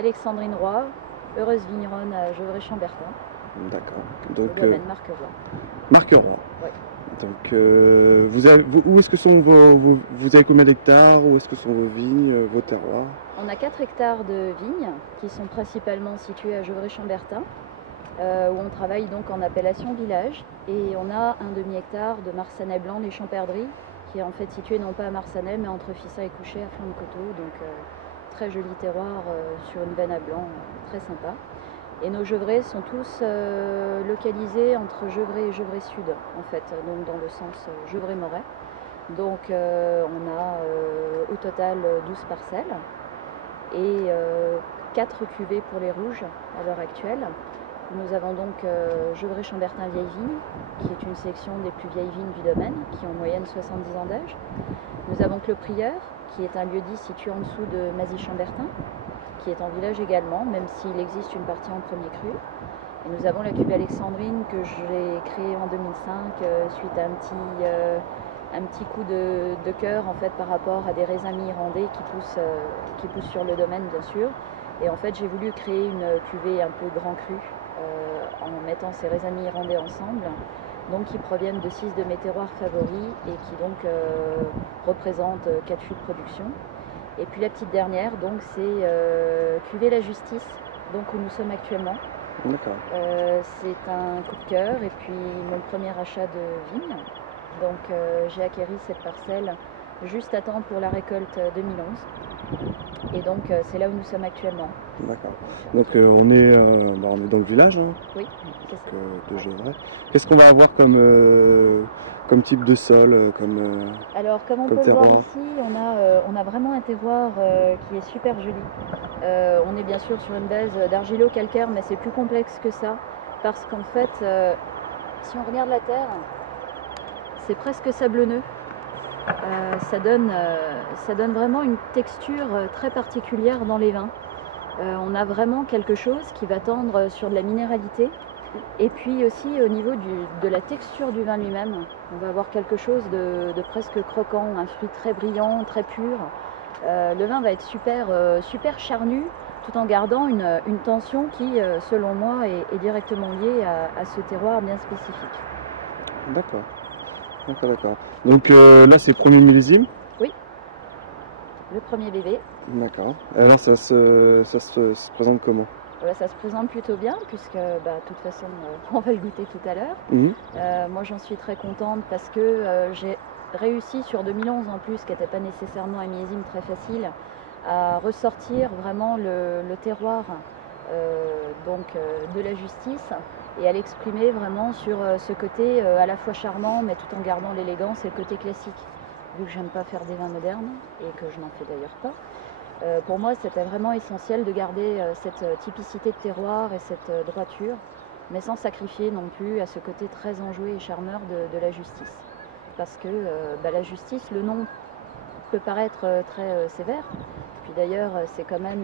Alexandrine Roy, heureuse vigneronne à Gevrey-Chambertin. D'accord. Donc, Au domaine Marqueroy. Marqueroy. Oui. Donc, où est-ce que sont vous avez combien d'hectares? Où est-ce que sont vos vignes, vos terroirs? On a 4 hectares de vignes qui sont principalement situées à Gevrey-Chambertin, où on travaille donc en appellation village. Et on a un demi-hectare de Marsanais blanc, les Champerdries, qui est en fait situé non pas à Marsanais, mais entre Fissa et Couchet, à flanc de coteau. Donc, très joli terroir sur une veine à blanc, très sympa. Et nos gevrets sont tous localisés entre Gevrey et Gevrey Sud, en fait, donc dans le sens Gevrey-Moret. Donc on a au total 12 parcelles et 4 cuvées pour les rouges à l'heure actuelle. Nous avons donc Gevrey-Chambertin vieille vigne, qui est une sélection des plus vieilles vignes du domaine, qui ont en moyenne 70 ans d'âge. Nous avons Clos-Prieur, qui est un lieu-dit situé en dessous de Mazy-Chambertin, qui est en village également, même s'il existe une partie en premier cru. Et nous avons la cuvée Alexandrine que j'ai créée en 2005 suite à un petit coup de cœur en fait par rapport à des raisins mi-irlandais qui poussent sur le domaine bien sûr. Et en fait j'ai voulu créer une cuvée un peu grand cru en mettant ces raisins mi-irlandais ensemble, donc qui proviennent de 6 de mes terroirs favoris et qui donc représentent 4 fûts de production. Et puis la petite dernière, donc c'est cuvée La Justice, donc où nous sommes actuellement. C'est un coup de cœur et puis mon premier achat de vigne. Donc j'ai acquéri cette parcelle juste à temps pour la récolte 2011. Et donc c'est là où nous sommes actuellement. D'accord. Donc on est dans le village, hein, oui, c'est ça. De Gevrey. Qu'est-ce qu'on va avoir comme type de sol Alors comme on peut le voir ici, on a vraiment un terroir qui est super joli. On est bien sûr sur une base d'argilo-calcaire, mais c'est plus complexe que ça. Parce qu'en fait, si on regarde la terre, c'est presque sablonneux. Ça donne vraiment une texture très particulière dans les vins. On a vraiment quelque chose qui va tendre sur de la minéralité. Et puis aussi au niveau de la texture du vin lui-même, on va avoir quelque chose de presque croquant, un fruit très brillant, très pur. Le vin va être super charnu, tout en gardant une tension qui, selon moi, est directement liée à ce terroir bien spécifique. D'accord. Donc là, c'est premier millésime? Oui, le premier bébé. D'accord. Alors ça se présente comment? Ça se présente plutôt bien puisque de toute façon on va le goûter tout à l'heure. Moi j'en suis très contente parce que j'ai réussi sur 2011 en plus, qui n'était pas nécessairement un millésime très facile, à ressortir vraiment le terroir de La Justice et à l'exprimer vraiment sur ce côté à la fois charmant mais tout en gardant l'élégance et le côté classique. Vu que j'aime pas faire des vins modernes et que je n'en fais d'ailleurs pas, pour moi, c'était vraiment essentiel de garder cette typicité de terroir et cette droiture, mais sans sacrifier non plus à ce côté très enjoué et charmeur de La Justice. Parce que La Justice, le nom peut paraître très sévère, puis d'ailleurs c'est quand même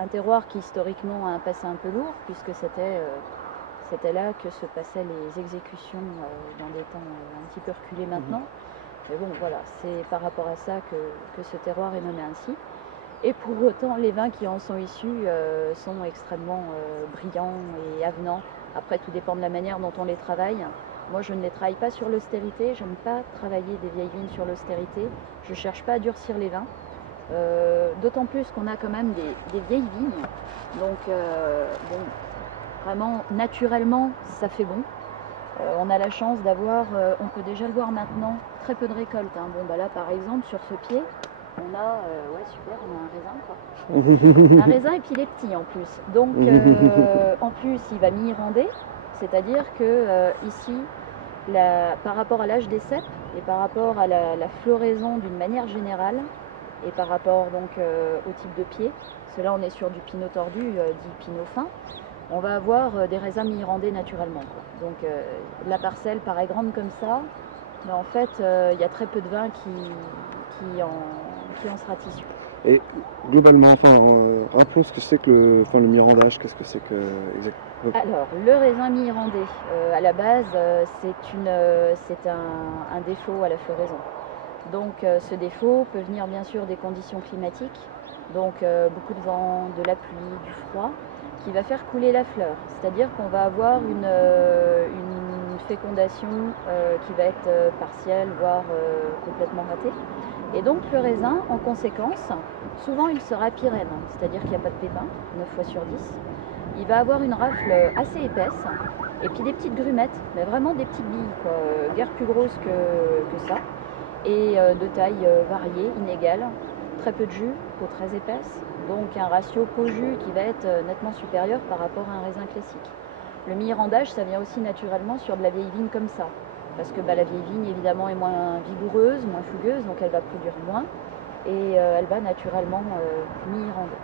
un terroir qui historiquement a un passé un peu lourd, puisque c'était là que se passaient les exécutions dans des temps un petit peu reculés maintenant. Mais bon, voilà, c'est par rapport à ça que ce terroir est nommé ainsi. Et pour autant, les vins qui en sont issus sont extrêmement brillants et avenants. Après, tout dépend de la manière dont on les travaille. Moi, je ne les travaille pas sur l'austérité. J'aime pas travailler des vieilles vignes sur l'austérité. Je cherche pas à durcir les vins. D'autant plus qu'on a quand même des vieilles vignes. Donc, vraiment, naturellement, ça fait bon. On a la chance d'avoir, on peut déjà le voir maintenant, très peu de récolte. Hein. Là, par exemple, sur ce pied, on a, super, on a un raisin, quoi. Un raisin et puis il est petit en plus. Donc, en plus, il va mi-irlandais, c'est-à-dire que ici, par rapport à l'âge des cèpes et par rapport à la floraison d'une manière générale, et par rapport donc au type de pied, parce que là on est sur du pinot tordu, dit pinot fin, on va avoir des raisins mi-irlandais naturellement, quoi. Donc la parcelle paraît grande comme ça, mais en fait il y a très peu de vins qui en sera issu. Et globalement, rappelons ce que c'est que le mirandage, qu'est-ce que c'est que exactement? Alors, le raisin mi-irlandais, à la base, c'est un défaut à la floraison. Donc ce défaut peut venir bien sûr des conditions climatiques, donc beaucoup de vent, de la pluie, du froid, qui va faire couler la fleur. C'est-à-dire qu'on va avoir une fécondation qui va être partielle, voire complètement ratée. Et donc le raisin, en conséquence, souvent il sera pyrène, c'est-à-dire qu'il n'y a pas de pépins, 9 fois sur 10. Il va avoir une rafle assez épaisse, et puis des petites grumettes, mais vraiment des petites billes, quoi, guère plus grosses que ça, et de taille variée, inégale, très peu de jus, peau très épaisse, donc un ratio peau-jus qui va être nettement supérieur par rapport à un raisin classique. Le mi-randage, ça vient aussi naturellement sur de la vieille vigne comme ça, parce que la vieille vigne évidemment est moins vigoureuse, moins fugueuse, donc elle va produire moins, et elle va naturellement mi-rander.